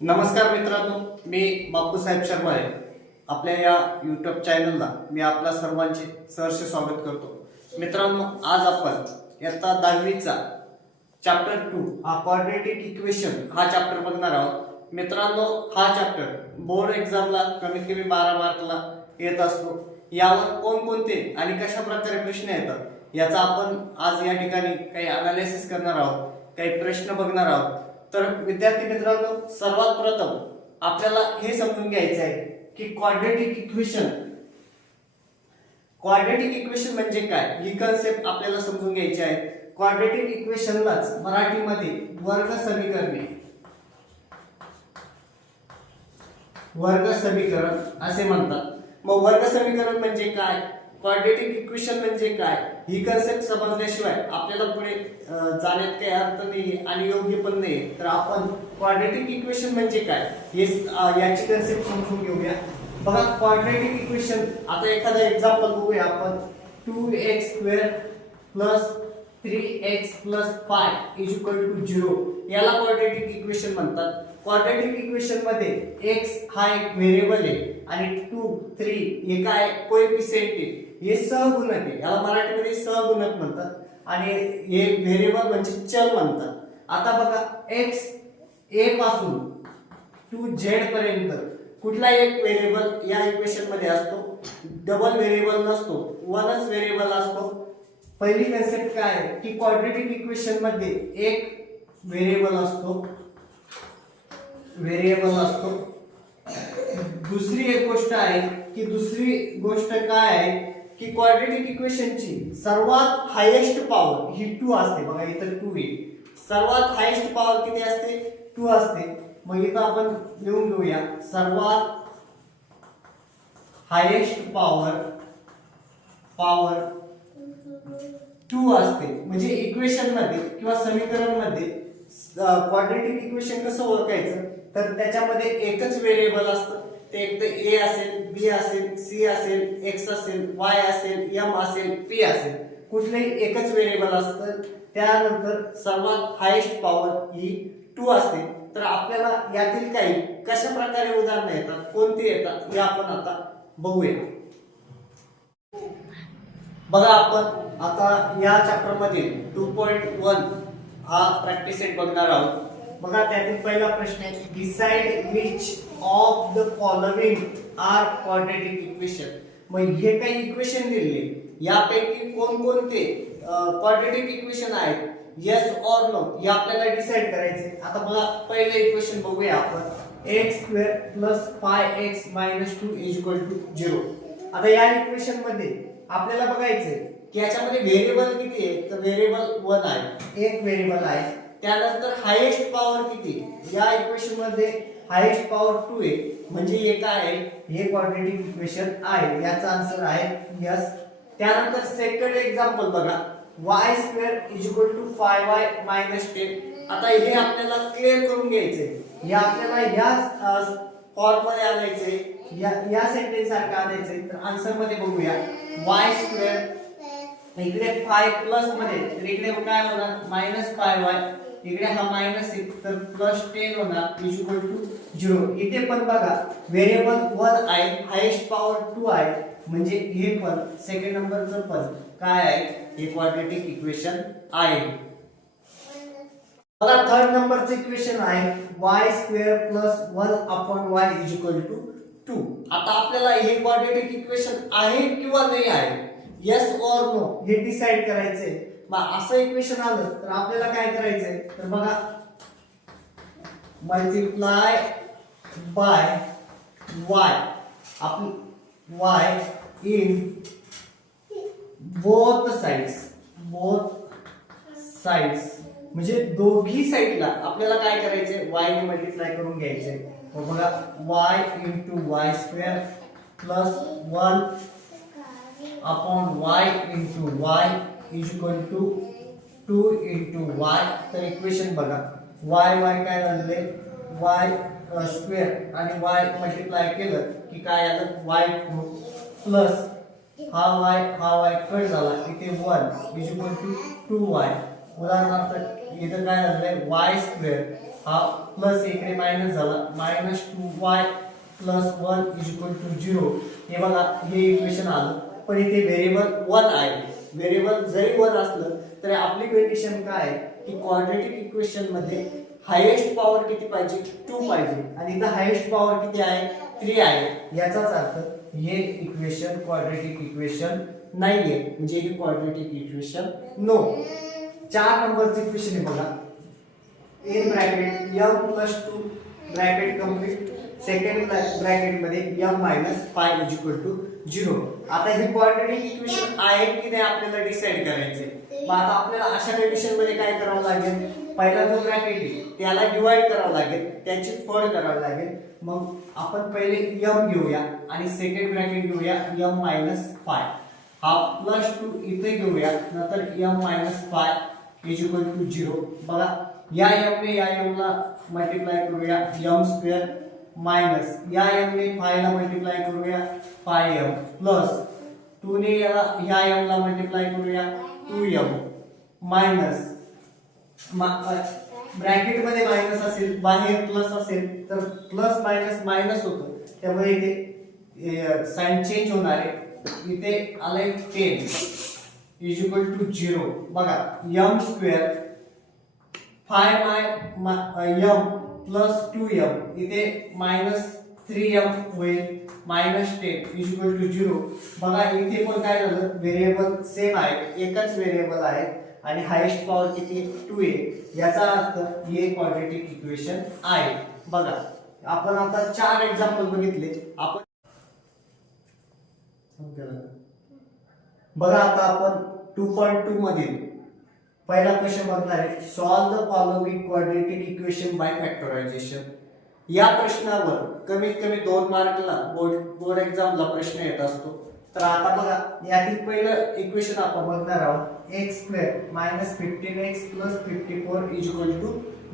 नमस्कार मित्रांनो, मी बापूसाहेब शर्मा आहे. आपल्या या यूट्यूब चॅनलला मी आपल्या सर्वांचे सहर्ष स्वागत करतो. मित्रांनो, आज आपण इयत्ता 10वीचा चॅप्टर 2 हा क्वाड्रेटिक इक्वेशन हा चॅप्टर बघणार आहोत. मित्रांनो, हा चॅप्टर बोर्ड एक्झामला कमीत कमी 12 मार्कला येत असतो. यावर कोणकोणते आणि कशा प्रकारे प्रश्न येतात याचा आपण आज या ठिकाणी काही अनालिसिस करणार आहोत, काही प्रश्न बघणार आहोत. तर विद्यार्थी मित्रांनो, सर्वात प्रथम आपल्याला हे समजून घ्यायचं आहे की क्वाड्रेटिक इक्वेशन म्हणजे काय, ही कन्सेप्ट आपल्याला समजून घ्यायची आहे. क्वाड्रेटिक इक्वेशनलाच मराठीमध्ये वर्ग समीकरण असे म्हणतात. मग वर्ग समीकरण म्हणजे काय, क्वाड्रेटिक इक्वेशन म्हणजे काय, ही कन्सेप्ट समजल्याशिवाय आपल्याला पुढे जाण्यात काही अर्थ नाही आणि योग्य पण नाही. तर आपण क्वाड्रेटिक इक्वेशन म्हणजे काय हे याची कन्सेप्ट समजून घेऊया. बघा, क्वाड्रेटिक इक्वेशन, आता एखादा एक्झाम्पल बघूया आपण. 2x² + 3x + 5 = 0 याला क्वाड्रेटिक इक्वेशन म्हणतात. क्वाड्रेटिक इक्वेशन मध्ये x हा एक व्हेरिएबल आहे आणि 2, 3 हे काय कोएफिशिएंट आहे, हे सहगुणक आहे. याला मराठीमध्ये सहगुणक म्हणतात आणि हे व्हेरिएबल म्हणजे चल म्हणतात. आता बघा, x a पासून to z पर्यंत कुठला एक व्हेरिएबल या इक्वेशन मध्ये असतो, डबल व्हेरिएबल नसतो, वनच व्हेरिएबल असतो. पहिली कन्सेप्ट काय आहे की क्वाड्रेटिक इक्वेशन मध्ये एक व्हेरिएबल असतो. दुसरी एक गोष्ट आहे की काय आहे की क्वाड्रेटिक इक्वेशनची सर्वात हायेस्ट पॉवर ही 2 असते. बघा, इथं 2 आहे. सर्वात हायेस्ट पॉवर किती असते, 2 असते. मग इथं आपण लिहून घेऊया, सर्वात हायेस्ट पॉवर 2 असते. म्हणजे इक्वेशन मध्ये किंवा समीकरण मध्ये क्वाड्रेटिक इक्वेशन कसं ओळखायचं, तर त्याच्यामध्ये एकच व्हेरिएबल असतं. ते एक तर a असेल, b असेल, c असेल, x असेल, y असेल, m असेल, p असेल, कुठलेही एकच व्हेरिएबल असतं. त्यानंतर सर्वात हायेस्ट पॉवर ही 2 असते. तर आपल्याला यातील काही कशा प्रकारे उदाहरणं येतात, कोणती येतात हे आपण आता बघूया. बघा, आपण आता या चॅप्टर मध्ये 2.1 हा प्रॅक्टिस सेट बघणार आहोत. बघा, त्यातील पहिला प्रश्न आहे, decide which of the following are quadratic equation. मग हे काही इक्वेशन दिले, यापैकी कोणकोणते क्वाड्रेटिक इक्वेशन आहेत, येस ऑर नो, हे आपल्याला डिसाइड करायचे. आता बघा, पहिलं इक्वेशन बघूया आपण. x² + 5x - 2 = 0. आता या इक्वेशन मध्ये आपल्याला बघायचंय की याच्यामध्ये व्हेरिएबल किती आहे, तर व्हेरिएबल 1 आहे, एक व्हेरिएबल आहे. त्यानंतर हायेस्ट पॉवर किती, या इक्वेशन मध्ये हायेस्ट पॉवर 2 आहे. म्हणजे हे काय आहे, हे क्वाड्रेटिक इक्वेशन आहे. याचा आन्सर आहे यस. त्यानंतर सेकंड एक्झाम्पल बघा, y² = 5y - 10. आता हे आपल्याला क्लिअर करून घ्यायचंय. हे आपल्याला या फॉर्म मध्ये आणायचंय, या सेंटेन्स सारखं आणायचंय. तर आन्सर मध्ये बघूया, y² इकडे 5 प्लस मध्ये, तर इकडे काय होणार -5y, इकडे हा मायनस आहे तर +10 होणार = 0. इथे पण बघा, व्हेरिएबल 1 आहे, हायेस्ट पॉवर 2 आहे. म्हणजे हे पण सेकंड नंबरचं पण काय आहे, हे क्वाड्रेटिक इक्वेशन आहे. बघा, थर्ड नंबरचं इक्वेशन आहे y² + 1/y = 2. आता आपल्याला हे क्वाड्रेटिक इक्वेशन आहे किंवा नाही आहे, येस ऑर नो, हे डिसाइड करायचंय. मग असं इक्वेशन आलं तर आपल्याला काय करायचंय, तर बघा, multiply by y, y in both sides, म्हणजे दोघी साइडला आपल्याला काय करायचंय, y ने मल्टिप्लाय करून घ्यायचंय. मग बघा, y × y² + 1/y × y = 2 × y. तर इक्वेशन बघा, y काय झाले, y² आणि y मल्टिप्लाय केलं की काय आलं, y³ प्लस हा y कट झाला, इथे 1 = 2y. उदाहरणार्थ इथं काय झालंय, y² हा प्लस इकडे मायनस झाला -2y + 1 = 0. हे बघा हे इक्वेशन आलं, पण इथे व्हेरिएबल 1 आहे. व्हेरिएबल जरी 1 असलं तरी आपली कंडिशन काय आहे की क्वाड्रॅटिक इक्वेशन मध्ये हायेस्ट पॉवर किती पाहिजे 2 पाहिजे, आणि इथं हायेस्ट पॉवर किती आहे 3 आहे. याचाच अर्थ हे इक्वेशन क्वाड्रॅटिक इक्वेशन नाहीये, म्हणजे हे क्वाड्रॅटिक इक्वेशन नो. 4 नंबरचं इक्वेशन आहे बघा, in bracket m + 2 bracket complete, second bracket मध्ये m - pi = 0. आता हे क्वाड्रॅटिक इक्वेशन आहे की नाही आपल्याला डिसाइड करायचंय. मग आता आपल्याला अशा कंडिशन मध्ये काय करावं लागेल, पहिला जो ब्रॅकेट आहे त्याला डिवाइड करावं लागेल, त्याची फोड करावी लागेल. मग आपण पहिले m घेऊया आणि सेकंड ब्रॅकेट घेऊया m - pi. हा +2 इथे घेऊया, नंतर m - pi = 0. बघा या m ने या m ला मल्टिप्लाय करूया m² मायनस या m ने pi ला मल्टिप्लाय करूया πm प्लस 2 ने या m ला मल्टिप्लाय करूया 2m मायनस ब्रॅकेट मध्ये मायनस असेल, बाहेर प्लस असेल तर प्लस मायनस मायनस होतं, त्यामुळे इथे साइन चेंज होणार आहे. इथे आले 10 = 0. बघा m² m प्लस 2m इथे -3m होईल -10 = 0. बघा इथे पण काय झालं, व्हेरिएबल सेम आहे, एकच व्हेरिएबल आहे आणि हायेस्ट पॉवर किती 2 आहे. याचा अर्थ हे क्वाड्रॅटिक इक्वेशन आहे. बघा आपण आता 4 एक्झाम्पल बघितले. आपण बघा आता आपण 2.2 मधील पहिला क्वेश्चन बघणार आहे, solve the following quadratic equation by factorisation. या प्रश्नावर कमीत कमी 2 मार्कला बोर्ड एक्झामला प्रश्न येत असतो. तर आता बघा यातील पहिलं इक्वेशन आपण बघणार आहोत, x² - 15x + 54 =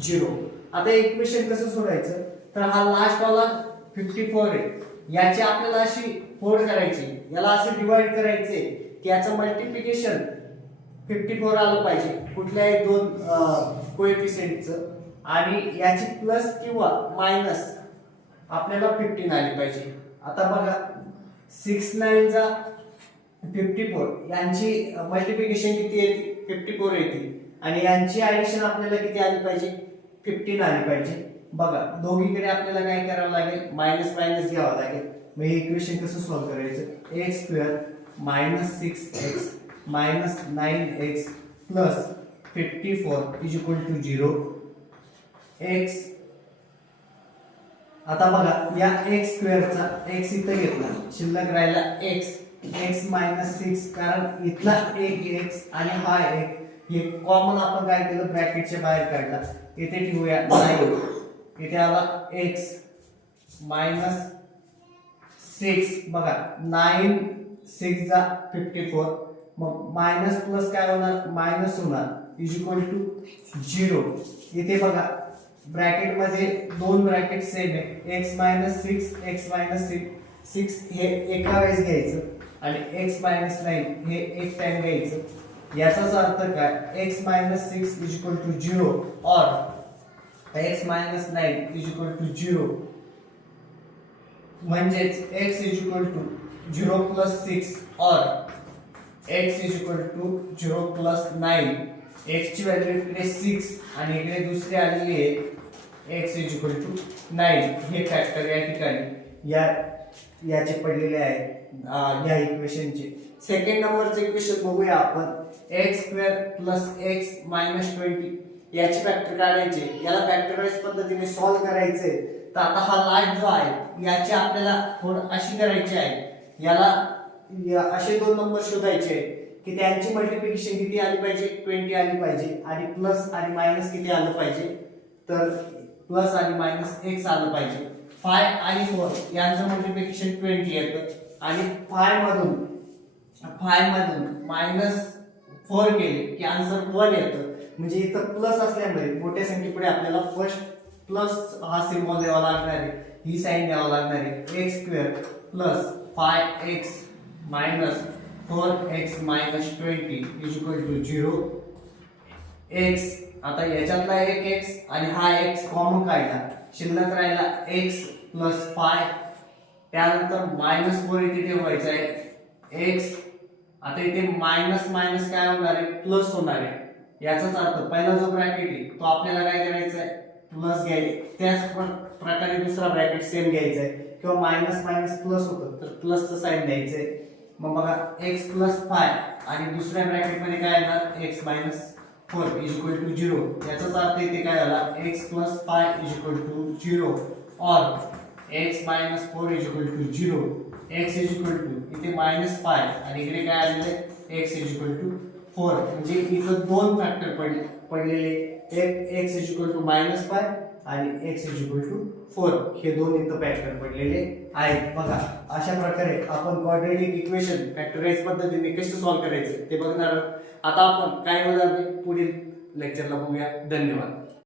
0. आता इक्वेशन कसं सोडायचं, तर हा लास्ट वाला 54 आहे, याची आपल्याला अशी फोड करायची, याला असे डिवाइड करायचे की याचं मल्टिप्लिकेशन 54 आलं पाहिजे कुठल्याही दोन कोएफिशिएंटचं, आणि याची प्लस किंवा मायनस आपल्याला 15 आली पाहिजे. आता बघा 6 9 चा 54 यांची मल्टिप्लिकेशन किती येते 54 येते, आणि यांची ऍडिशन आपल्याला किती आली पाहिजे 15 आली पाहिजे. बघा दोघीकडे आपल्याला काय करावं लागेल, मायनस मायनस घ्यावं लागेल. मग हे इक्वेशन कसं सॉल्व करायचं, x² - 6x - 9x + 54 = 0. x आता बघा या x² चा x इथे घेतला, शिल्लक राहिला x -6, कारण इथला एक x आणि हा एक हे कॉमन आपण काय केलं ब्रॅकेटच्या बाहेर काढला. इथे ठेवूया 9, इथे आला x -6. बघा 9 6 चा 54, मग मायनस प्लस काय होणार मायनस होणार = 0. इथे बघा ब्रॅकेट मध्ये दोन ब्रॅकेट सेम आहे, x - 6 x - 6 हे एका वेळेस घ्यायचं आणि x - 9 हे एक टाइम घ्यायचं. याचाच अर्थ काय, x - 6 = 0 और x - 9 = 0, म्हणजेच x = 0 + 6 और x = 0 + 9. x ची व्हॅल्यू इकडे 6 आणि इकडे दुसरी आलेली आहे x = 9. हे फॅक्टर या ठिकाणी याचे पडलेले आहे या इक्वेशनचे. सेकंड नंबरचं इक्वेशन बघूया आपण, x² + x - 20 याची फॅक्टर काढायचे, याला फॅक्टराइज पद्धतीने सॉल्व करायचे. तर आता हा लास्ट जो आहे याची आपल्याला थोड अशी करायची आहे, याला असे दोन नंबर शोधायचे की त्यांची मल्टिप्लिकेशन किती आली पाहिजे 20 आली पाहिजे, आणि प्लस आणि मायनस किती आलं पाहिजे, तर प्लस आणि मायनस x आलं पाहिजे. 5 आणि 4 यांचं मल्टिप्लिकेशन 20 येतं, आणि 5 मधून -4 केले की आन्सर 1 येतं. म्हणजे इथं प्लस असल्यामुळे मोठ्या संख्येपुढे आपल्याला फर्स्ट प्लस हा सिम्बॉल द्यावा लागणार आहे, ही साइन द्यावा लागणार आहे. x² + 5x - 4x - 20 = 0. x आता याच्यातला एक x आणि हा x कॉमन काढला, शिल्लक राहिला x प्लस फाय, त्यानंतर -4 इथे ठेवायचा आहे x. आता इथे मायनस मायनस काय होणार आहे, प्लस होणार आहे. याचाच अर्थ पहिला जो ब्रॅकेट आहे तो आपल्याला काय करायचा आहे, प्लस घ्यायचा. त्याच प्रकारे दुसरा ब्रॅकेट सेम घ्यायचा आहे, किंवा मायनस मायनस प्लस होतं तर प्लसचं साइन द्यायचंय. मग बघा x प्लस फाय आणि दुसऱ्या ब्रॅकेट मध्ये काय येणार, x minus 4 is equal to 0. याचाच अर्थ इथे काय झाला, x plus five is equal to 0 और x minus 4 is equal to 0. x is equal to इथे मायनस फाय आणि इकडे काय आलेले x इज इक्वल टू 4. म्हणजे इथं दोन फॅक्टर पडलेले, एक x is equal to minus five आणि x इज इक्वल टू 4. हे दोन इथं फॅक्टर पडलेले आहेत. बघा अशा प्रकारे आपण क्वाड्रॅटिक इक्वेशन फॅक्टराइज पद्धतीने कसे सॉल्व्ह करायचे ते बघणार आहोत. आता आपण काय उदाहरणे पुढील लेक्चरला बघूया. धन्यवाद.